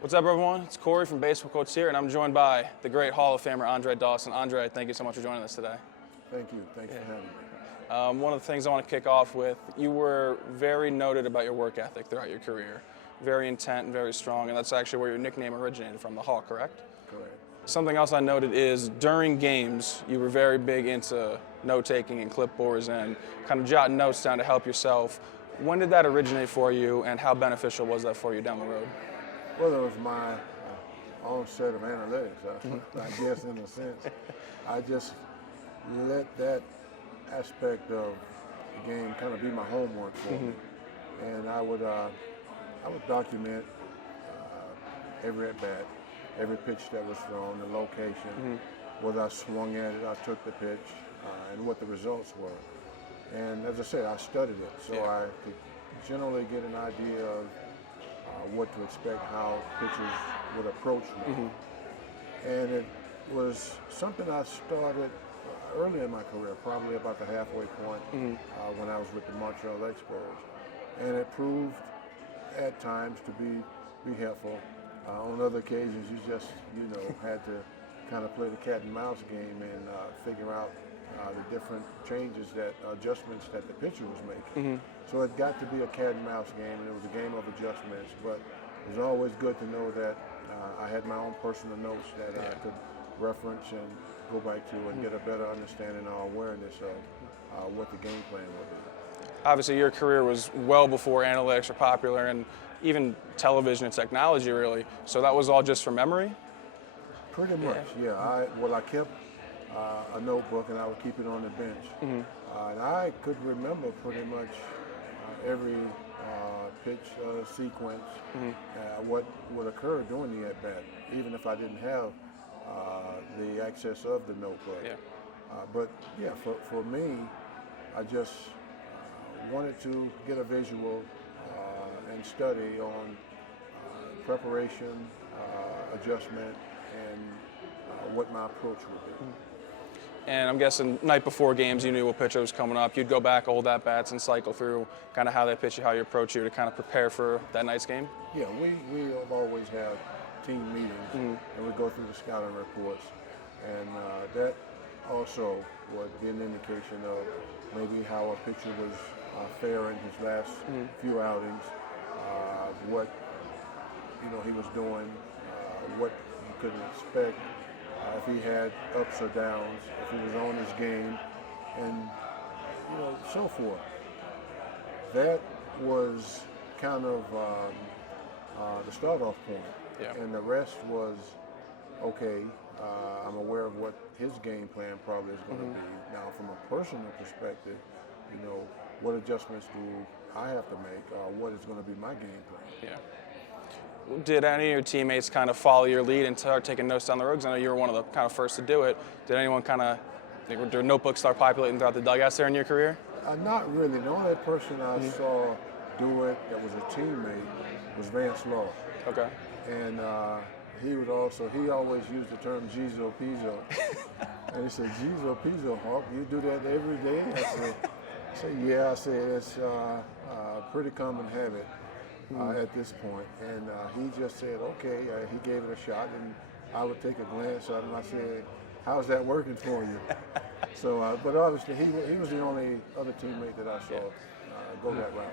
What's up, everyone? It's Corey from Baseball Quotes here, and I'm joined by the great Hall of Famer Andre Dawson. Andre, thank you so much for joining us today. Thank you. Thanks for having me. One of the things I want to kick off with, you were very noted about your work ethic throughout your career. Very intent and very strong, and that's actually where your nickname originated from, the Hall, correct? Correct. Something else I noted is during games, you were very big into note-taking and clipboards and kind of jotting notes down to help yourself. When did that originate for you, and how beneficial was that for you down the road? Well, it was my own set of analytics, I guess, in a sense. I just let that aspect of the game kind of be my homework for me. And I would document every at-bat, every pitch that was thrown, the location, whether I swung at it, I took the pitch, and what the results were. And as I said, I studied it, so I could generally get an idea of what to expect, how pitchers would approach me. And it was something I started early in my career, probably about the halfway point when I was with the Montreal Expos. And it proved at times to be helpful. On other occasions, you just, had to kind of play the cat and mouse game and figure out the different changes, adjustments that the pitcher was making. So it got to be a cat and mouse game, and it was a game of adjustments. But it was always good to know that I had my own personal notes that I could reference and go back to and get a better understanding or awareness of what the game plan would be. Obviously, your career was well before analytics were popular and even television and technology, really. So that was all just from memory? Pretty much, yeah. I kept a notebook, and I would keep it on the bench. And I could remember pretty much every pitch sequence, what would occur during the at-bat, even if I didn't have the access of the notebook. But yeah, for me, I just wanted to get a visual and study on preparation, adjustment, and what my approach would be. And I'm guessing night before games, you knew what pitcher was coming up. You'd go back, old at-bats, and cycle through kind of how they pitch you, how you approach you to kind of prepare for that night's game? Yeah, we have always had team meetings, and we go through the scouting reports. And that also would be an indication of maybe how a pitcher was faring his last few outings, what he was doing, what you could expect. If he had ups or downs, if he was on his game, and so forth. That was kind of the start-off point, and the rest was okay. I'm aware of what his game plan probably is going to be. Now, from a personal perspective, what adjustments do I have to make? What is going to be my game plan? Did any of your teammates kind of follow your lead and start taking notes down the road? Because I know you were one of the kind of first to do it. Did anyone kind of, did their notebooks start populating throughout the dugouts there in your career? Not really. The only person I saw do it that was a teammate was Vance Law. Okay. And he always used the term Gizo Pizzo. And he said, Gizo Pizzo, Hawk, you do that every day? I said, yeah. I said, it's a pretty common habit. At this point, and he just said, okay, he gave it a shot, and I would take a glance at him. I said, how's that working for you? So, but obviously he was the only other teammate that I saw go that route.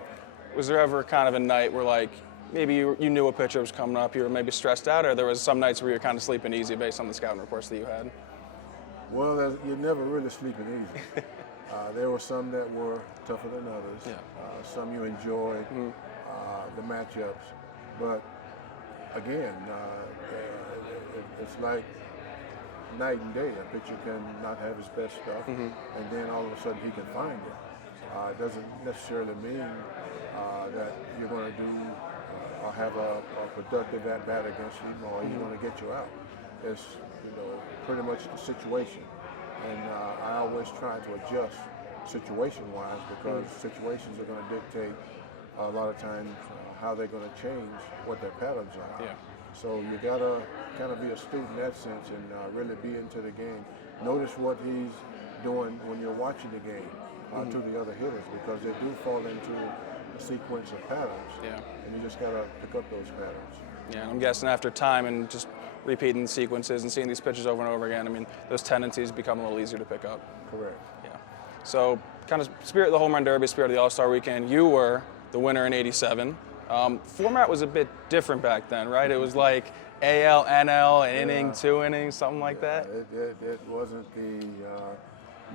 Was there ever kind of a night where, like, maybe you knew a pitcher was coming up, you were maybe stressed out, or there was some nights where you're kind of sleeping easy based on the scouting reports that you had? Well, you're never really sleeping easy. There were some that were tougher than others. Some you enjoyed. The matchups, but again, it's like night and day. A pitcher can not have his best stuff, and then all of a sudden he can find it. It doesn't necessarily mean that you're going to do or have a productive at bat against him, or he's going to get you out. It's pretty much the situation, and I always try to adjust situation-wise because situations are going to dictate a lot of times how they're going to change what their patterns are. So you got to kind of be a student in that sense and really be into the game. Notice what he's doing when you're watching the game to the other hitters, because they do fall into a sequence of patterns. And you just got to pick up those patterns. Yeah, and I'm guessing after time and just repeating the sequences and seeing these pitches over and over again, I mean, those tendencies become a little easier to pick up. Correct. Yeah. So, kind of spirit of the Home Run Derby, spirit of the All-Star Weekend, you were the winner in '87. Format was a bit different back then, right? It was like AL, NL, inning, 2 innings, something like that. It wasn't the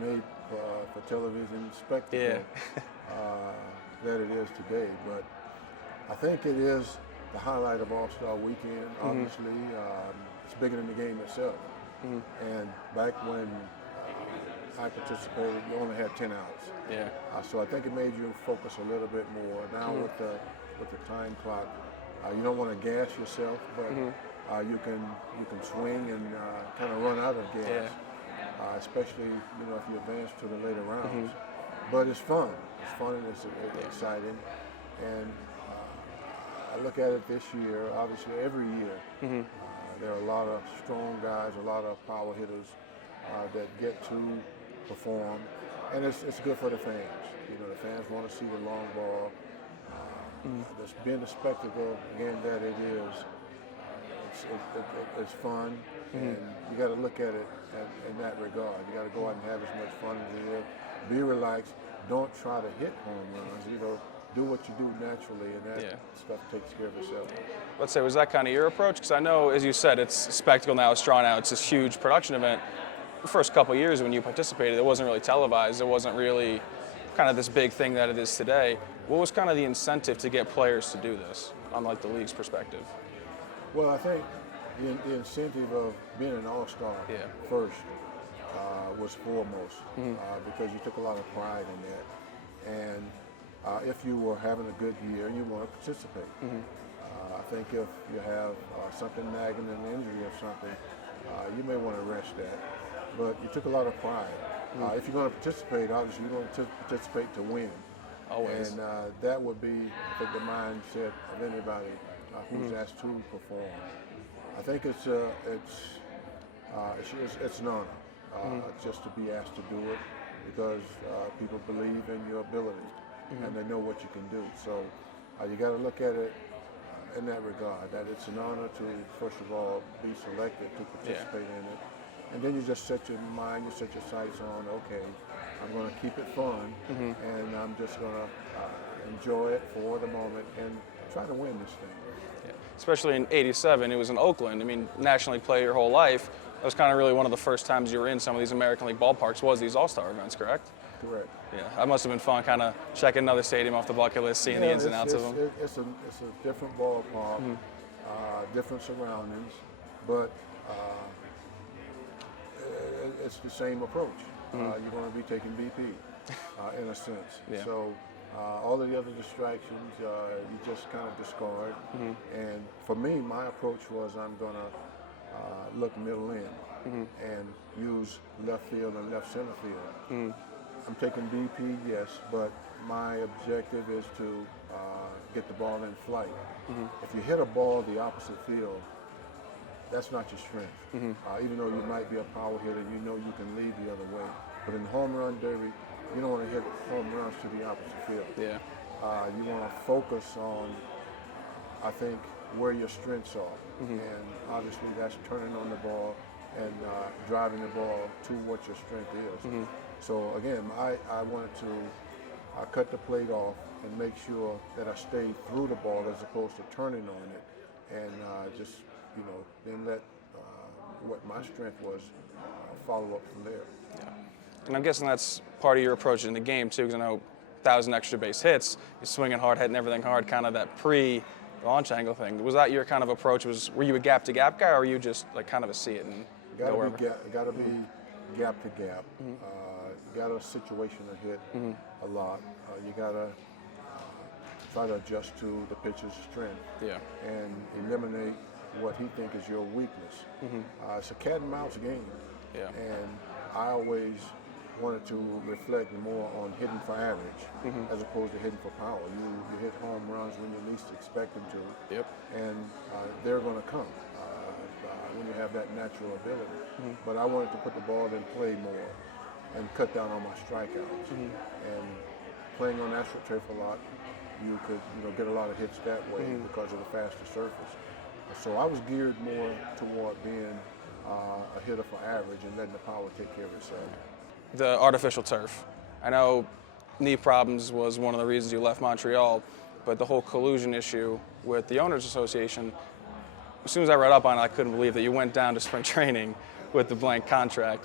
made for television spectacle that it is today, but I think it is the highlight of All-Star Weekend. Obviously, it's bigger than the game itself. And back when I participated, you only had 10 outs. Yeah. So I think it made you focus a little bit more. Now with the time clock, you don't want to gas yourself, but you can swing and kind of run out of gas, especially if you advance to the later rounds. But it's fun. It's fun and it's exciting. And I look at it this year. Obviously, every year there are a lot of strong guys, a lot of power hitters that get to perform, and it's good for the fans. The fans want to see the long ball. This being the spectacle again that it is. It's fun, and you got to look at it in that regard. You got to go out and have as much fun as you will. Be relaxed. Don't try to hit home runs. Do what you do naturally, and that stuff takes care of itself. Let's say, was that kind of your approach? Because I know, as you said, it's a spectacle now. It's drawn out. It's this huge production event. The first couple of years when you participated, it wasn't really televised. It wasn't really kind of this big thing that it is today. What was kind of the incentive to get players to do this, on like the league's perspective? Well, I think the incentive of being an all-star first was foremost because you took a lot of pride in that. And if you were having a good year, you want to participate. I think if you have something nagging, an injury or something, you may want to rest that. But you took a lot of pride. If you're going to participate, obviously you're going to participate to win. Always. And that would be, I think, the mindset of anybody who's asked to perform. I think it's an honor just to be asked to do it because people believe in your ability and they know what you can do. So you got to look at it in that regard, that it's an honor to, first of all, be selected to participate in it. And then you just set your mind, you set your sights on, okay, I'm going to keep it fun, and I'm just going to enjoy it for the moment and try to win this thing. Yeah. Especially in '87, it was in Oakland. I mean, National League play your whole life. That was kind of really one of the first times you were in some of these American League ballparks was these All-Star events, correct? Correct. Yeah, that must have been fun, kind of checking another stadium off the bucket list, seeing the ins and outs of them. It's a different ballpark, different surroundings, but it's the same approach. You're going to be taking BP in a sense. Yeah. So all of the other distractions you just kind of discard. And for me, my approach was I'm going to look middle in and use left field and left center field. I'm taking BP, yes, but my objective is to get the ball in flight. If you hit a ball the opposite field, that's not your strength. Even though you might be a power hitter, you know you can lead the other way. But in the home run derby, you don't want to hit home runs to the opposite field. Yeah. You want to focus on, I think, where your strengths are. And obviously that's turning on the ball and driving the ball to what your strength is. So again, I wanted to cut the plate off and make sure that I stayed through the ball as opposed to turning on it, and just then let what my strength was follow up from there. Yeah. And I'm guessing that's part of your approach in the game too, because I know 1,000 extra base hits, you're swinging hard, hitting everything hard, kind of that pre-launch angle thing. Was that your kind of approach? Were you a gap-to-gap guy, or were you just like kind of a see it and go wherever? Got to be gap to gap. You got to situational hit a lot. You got to try to adjust to the pitcher's strength and eliminate what he thinks is your weakness. It's a cat and mouse game, and I always wanted to reflect more on hitting for average as opposed to hitting for power. You hit home runs when you least expect them to, and they're going to come when you have that natural ability. But I wanted to put the ball in play more and cut down on my strikeouts. And playing on astroturf a lot, you could get a lot of hits that way because of the faster surface. So I was geared more toward being a hitter for average and letting the power take care of itself. The artificial turf. I know knee problems was one of the reasons you left Montreal, but the whole collusion issue with the Owners Association, as soon as I read up on it, I couldn't believe that you went down to spring training with the blank contract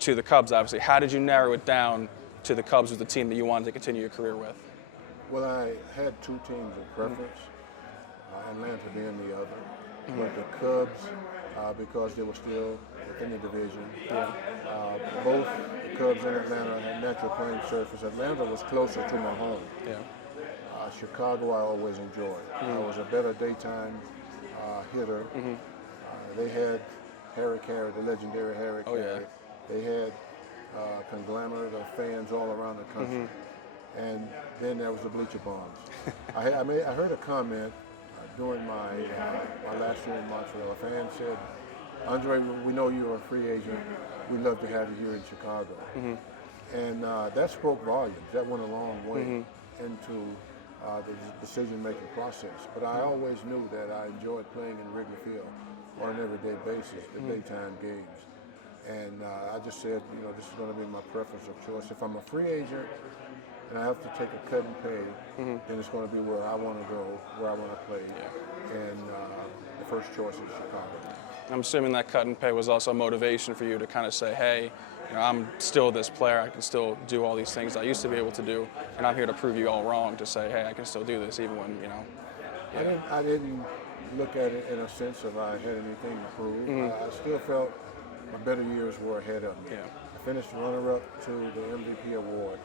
to the Cubs, obviously. How did you narrow it down to the Cubs with the team that you wanted to continue your career with? Well, I had two teams of preference, Atlanta being the other. But the Cubs, because they were still within the division, both the Cubs and Atlanta had natural playing surface. Atlanta was closer to my home. Yeah. Chicago I always enjoyed. I was a better daytime hitter. They had Harry Carey, the legendary Harry Carey. Yeah. They had a conglomerate of fans all around the country. And then there was the bleacher bombs. I heard a comment during my last year in Montreal. A fan said, "Andre, we know you're a free agent. We'd love to have you here in Chicago." And that spoke volumes. That went a long way into the decision-making process. But I always knew that I enjoyed playing in Wrigley Field on an everyday basis, the daytime games. And I just said, this is going to be my preference of choice. If I'm a free agent and I have to take a cut in pay, then it's going to be where I want to go, where I want to play. And the first choice is Chicago. I'm assuming that cut and pay was also motivation for you to kind of say, hey, I'm still this player. I can still do all these things I used to be able to do, and I'm here to prove you all wrong, to say, hey, I can still do this even when, I didn't look at it in a sense of I had anything to prove. I still felt my better years were ahead of me. I finished runner-up to the MVP award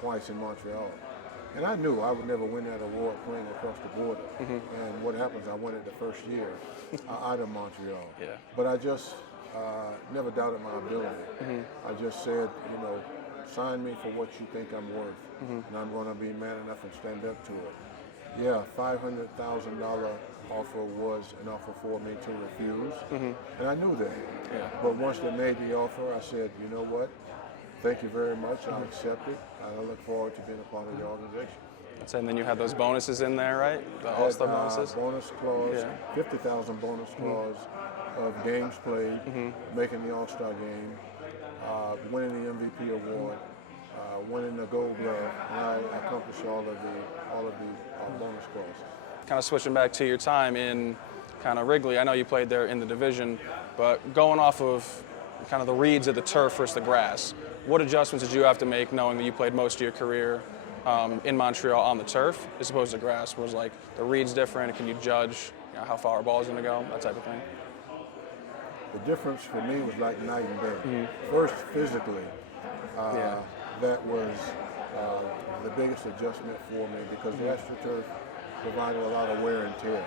twice in Montreal. And I knew I would never win that award playing across the border. And what happens, I won it the first year out of Montreal. But I just never doubted my ability. I just said, sign me for what you think I'm worth. And I'm going to be man enough and stand up to it. Yeah, $500,000 offer was an offer for me to refuse. And I knew that. But once they made the offer, I said, you know what? Thank you very much. I'll accept it. I look forward to being a part of the organization. And then you had those bonuses in there, right? The All-Star bonuses? Bonus clause, 50,000 bonus clause of games played, making the All-Star game, winning the MVP award, winning the Gold Glove, and I accomplished all of the bonus clauses. Kind of switching back to your time in kind of Wrigley, I know you played there in the division, but going off of kind of the reeds of the turf versus the grass, what adjustments did you have to make knowing that you played most of your career in Montreal on the turf as opposed to grass? Was like the reeds different? Can you judge how far a ball is going to go, that type of thing? The difference for me was like night and day. First, physically, that was the biggest adjustment for me because the AstroTurf provided a lot of wear and tear.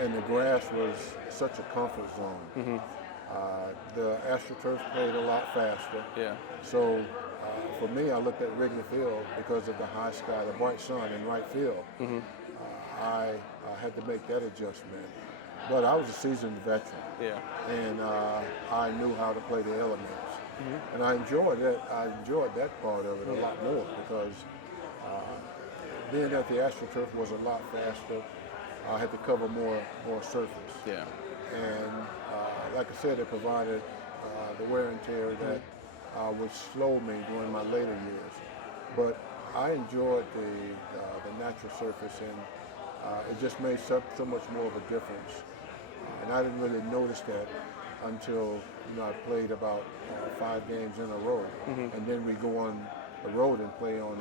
And the grass was such a comfort zone. The AstroTurf played a lot faster. So for me, I looked at Wrigley Field because of the high sky, the bright sun in right field. I had to make that adjustment. But I was a seasoned veteran. And I knew how to play the elements. And I enjoyed that part of it a lot more because being at the AstroTurf was a lot faster. I had to cover more surface. And like I said, it provided the wear and tear that would slow me during my later years. But I enjoyed the natural surface, and it just made so much more of a difference. And I didn't really notice that until I played about 5 games in a row, and then we go on the road and play on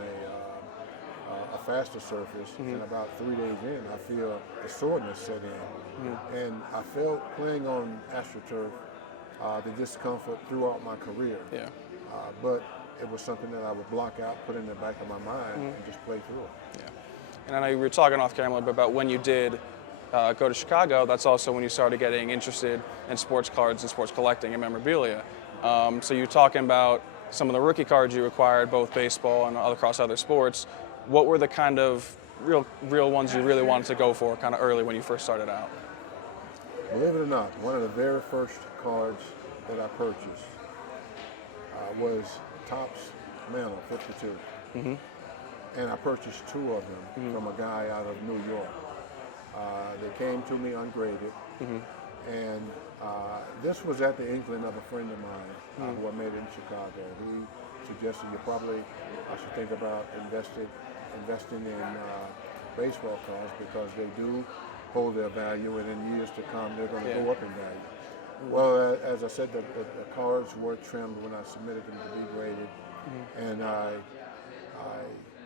a faster surface. And about 3 days in, I feel the soreness set in, and I felt playing on AstroTurf the discomfort throughout my career. But it was something that I would block out, put in the back of my mind, and just play through it. And I know you were talking off camera a little bit about when you did go to Chicago. That's also when you started getting interested in sports cards and sports collecting and memorabilia. So you're talking about some of the rookie cards you acquired, both baseball and across other sports. What were the kind of real ones you really wanted to go for kind of early when you first started out? Believe it or not, one of the very first cards that I purchased was Topps Mantle 52. And I purchased 2 of them from a guy out of New York. They came to me ungraded, and this was at the inkling of a friend of mine who I met in Chicago. He suggested I should think about investing in baseball cards because they do hold their value, and in years to come they're going to go up in value. Well, as I said, the cards were trimmed when I submitted them to be graded, and I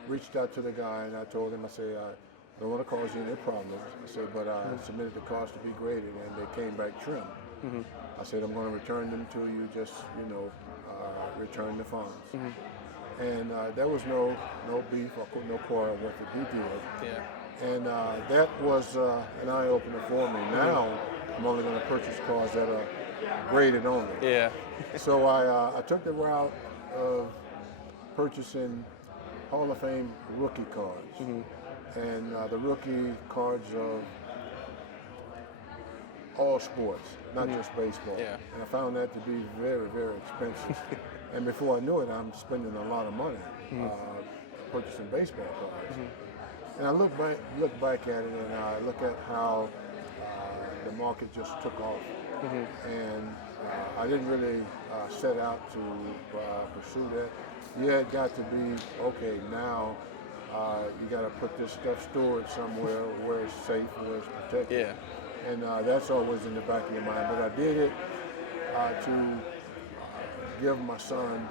reached out to the guy and I told him, I said, I don't want to cause you any problems. I said, but I submitted the cards to be graded and they came back trimmed. I said, I'm going to return them to you, just, return the funds. And there was no beef or no quarrel with it. He did. Yeah. And that was an eye-opener for me. Now I'm only going to purchase cards that are graded only. Yeah. So I took the route of purchasing Hall of Fame rookie cards. And the rookie cards of all sports, not just baseball. Yeah. And I found that to be very, very expensive. And before I knew it, I'm spending a lot of money purchasing baseball cards. And I look back at it, and I look at how the market just took off. And I didn't really set out to pursue that. Yeah, it got to be, okay, now you got to put this stuff stored somewhere where it's safe, where it's protected. Yeah. And that's always in the back of your mind. But I did it to give my son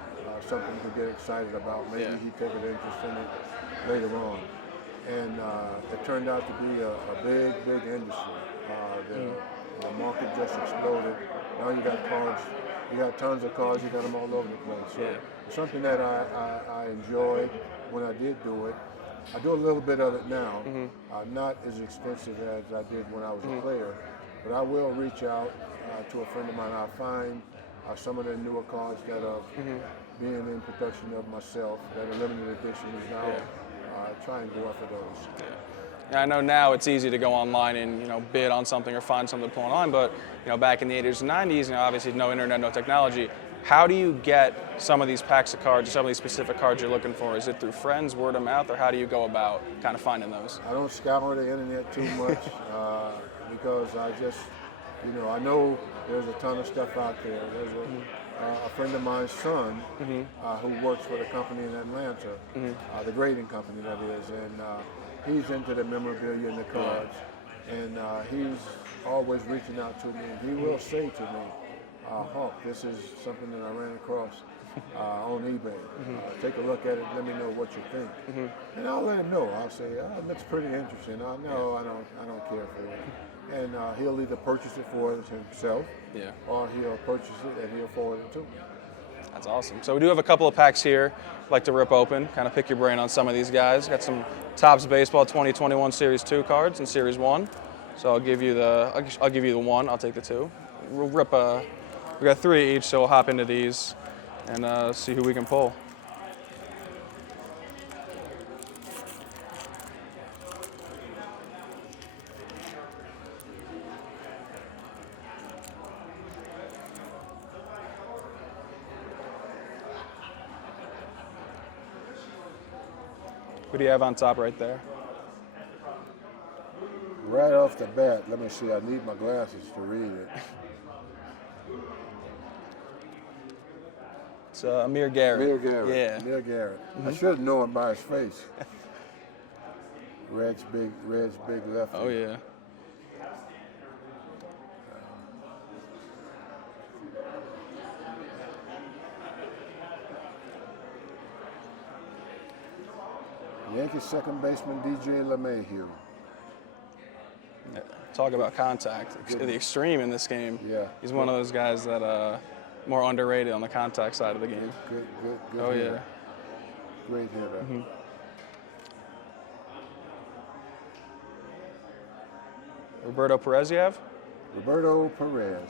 something to get excited about. Maybe he'd take an interest in it later on. And it turned out to be a big, big industry. The market just exploded. Now you got cards, you got tons of cards, you got them all over the place. So it's something that I enjoyed when I did do it. I do a little bit of it now, not as extensive as I did when I was a player, but I will reach out to a friend of mine. I find some of the newer cards that are being in production of myself, that are limited editions now. Try and go after those. Yeah, I know now it's easy to go online and bid on something or find something to pull online, but back in the 80s and 90s, obviously no internet, no technology. How do you get some of these packs of cards or some of these specific cards you're looking for? Is it through friends, word of mouth, or how do you go about kind of finding those? I don't scour the internet too much because I just, I know there's a ton of stuff out there. There's a friend of mine's son who works for the company in Atlanta, the grading company that is, and he's into the memorabilia and the cards, and he's always reaching out to me, and he will say to me, Hawk, this is something that I ran across on eBay. Take a look at it, let me know what you think. And I'll let him know. I'll say, it looks pretty interesting. I don't care for it. And he'll either purchase it for himself, or he'll purchase it and he'll forward it to me. That's awesome. So we do have a couple of packs here I'd like to rip open, kind of pick your brain on some of these guys. Got some Topps Baseball 2021 Series 2 cards and Series 1. So I'll give you the one, I'll take the two. We'll rip we got three each, so we'll hop into these and see who we can pull. What do you have on top right there? Right off the bat, let me see, I need my glasses to read it. It's Amir Garrett. Amir Garrett. Yeah. Amir Garrett. I should have known by his face. Red's big lefty. Oh yeah. Yankees second baseman DJ LeMahieu. Talk about contact, the extreme in this game. Yeah. He's one of those guys that more underrated on the contact side of the game. Good Oh hitter. yeah. Great hitter. Roberto Perez you have? Roberto Perez.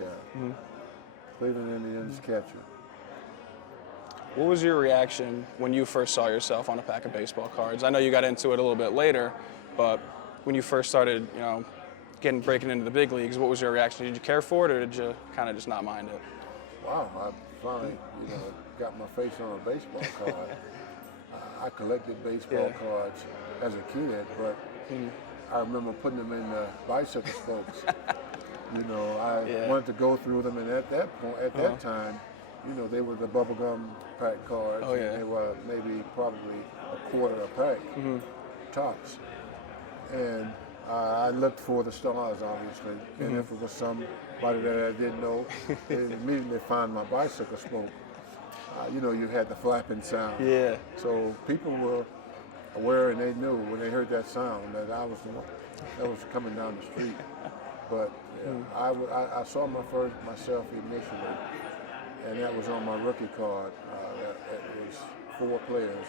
Yeah. Cleveland Indians catcher. What was your reaction when you first saw yourself on a pack of baseball cards? I know you got into it a little bit later, but when you first started, breaking into the big leagues, what was your reaction? Did you care for it, or did you kind of just not mind it? Wow, I finally, got my face on a baseball card. I collected baseball cards as a kid, but I remember putting them in the bicycle spokes. I wanted to go through them, and at that point, that time, they were the bubblegum pack cards. Oh, yeah. And they were maybe probably a quarter a pack, tops. And I looked for the stars, obviously. And if it was somebody that I didn't know, they immediately find my bicycle spoke. You had the flapping sound. Yeah. So people were aware, and they knew when they heard that sound that I was the one that was coming down the street. But I saw myself initially, and that was on my rookie card. It was 4 players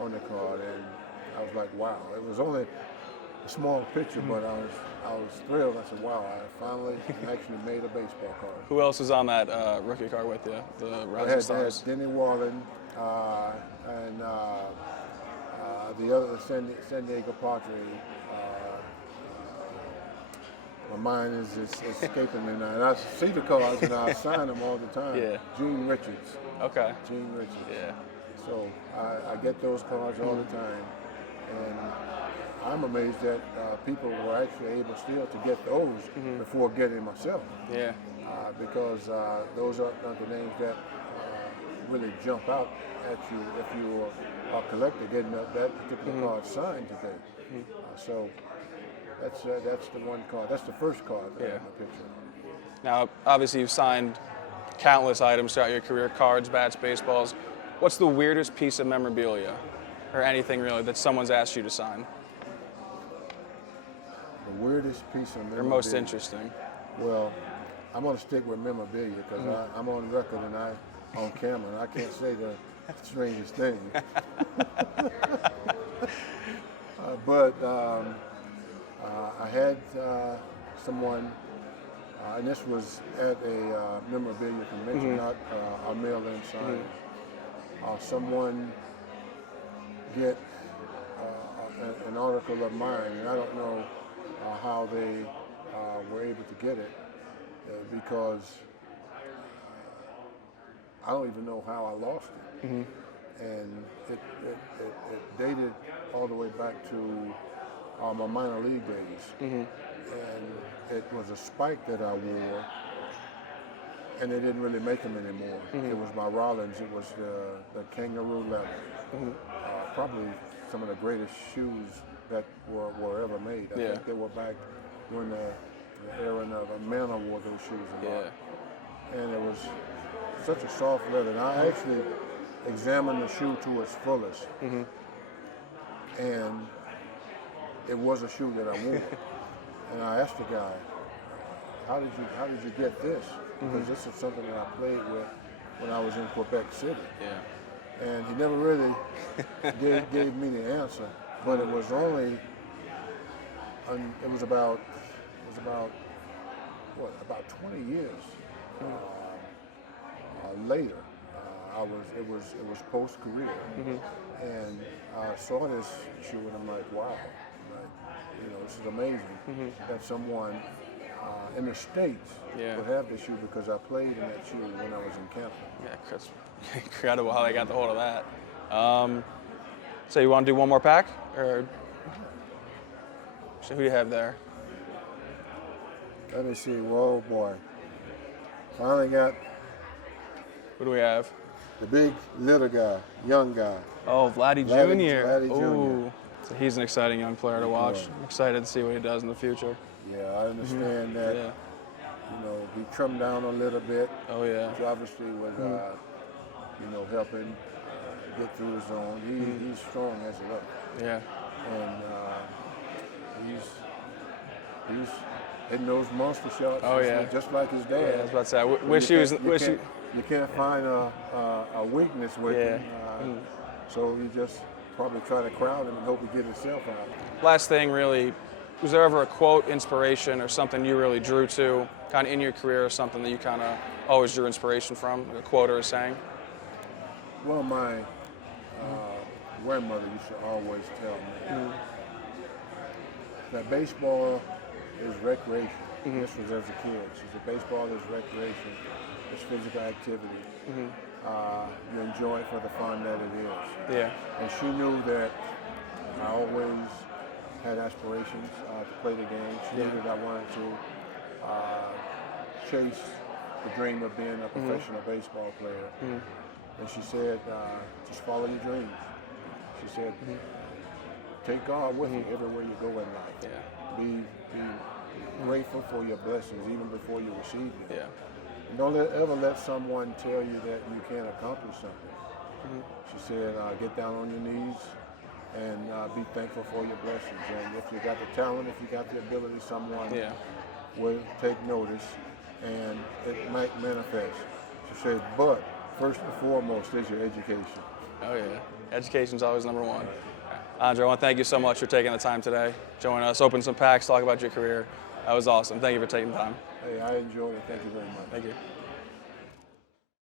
on the card, and I was like, wow. It was only a small picture, but I was thrilled. I said, wow, I finally actually made a baseball card. Who else was on that rookie card with you? The Rising I had Stars. Denny Wallen and the other San Diego Padre. My mind is escaping me now. And I see the cards and I sign them all the time. Yeah. Gene Richards. Okay. Gene Richards. Yeah. So I get those cards all the time. And I'm amazed that people were actually able still to get those before getting myself. Yeah. Because those are the names that really jump out at you if you are a collector getting that particular card signed today. So that's the one card. That's the first card in my picture. Now, obviously, you've signed countless items throughout your career: cards, bats, baseballs. What's the weirdest piece of memorabilia, or anything really, that someone's asked you to sign? The weirdest piece of memorabilia. Or most interesting? Well, I'm going to stick with memorabilia because I'm on record and on camera, and I can't say the strangest thing. But I had someone, and this was at a memorabilia convention, not a mail-in sign. Someone get an article of mine, and I don't know how they were able to get it because I don't even know how I lost it. And it dated all the way back to my minor league days. And it was a spike that I wore, and they didn't really make them anymore. It was my Rollins. It was the kangaroo leather. Probably some of the greatest shoes that were ever made. I think they were back when the era of Atlanta wore those shoes a lot. And it was such a soft leather. And I actually examined the shoe to its fullest. And it was a shoe that I wore. And I asked the guy, how did you get this? Because this is something that I played with when I was in Quebec City. And he never really gave me the answer. But it was only, it was about 20 years later. It was post career, and I saw this shoe and I'm like, wow, this is amazing that someone in the States would have this shoe because I played in that shoe when I was in Canada. Yeah, that's incredible how they got the hold of that. So you want to do one more pack, or so who do you have there? Let me see. Whoa, boy! Finally got. Who do we have? The big little guy, young guy. Oh, Vladdy Jr. Vladdy Jr. Ooh, so he's an exciting young player to watch. I'm excited to see what he does in the future. Yeah, I understand that. He trimmed down a little bit. Oh yeah. Which obviously was, helping get through the zone. He's strong as a left. Yeah. And he's hitting those monster shots. Oh yeah. Just like his dad. Yeah, I was about to say. You can't find a weakness with him. So you just probably try to crowd him and hope he get himself out. Last thing, really, was there ever a quote, inspiration, or something you really drew to, kind of in your career, or something that you kind of always drew inspiration from, a quote or a saying? Well, my grandmother used to always tell me that baseball is recreation. This was as a kid. She said baseball is recreation. It's physical activity. You enjoy it for the fun that it is. Yeah. And she knew that I always had aspirations to play the game. She knew that I wanted to chase the dream of being a professional baseball player. And she said, just follow your dreams. She said, take God with you everywhere you go in life. Be grateful for your blessings even before you receive them. Don't ever let someone tell you that you can't accomplish something. She said, get down on your knees and be thankful for your blessings. And if you got the talent, if you got the ability, someone will take notice and it might manifest. She said, but first and foremost is your education. Oh yeah, education's always number one. Andre, I want to thank you so much for taking the time today, joining us, open some packs, talk about your career. That was awesome. Thank you for taking the time. Hey, I enjoyed it. Thank you very much. Thank you.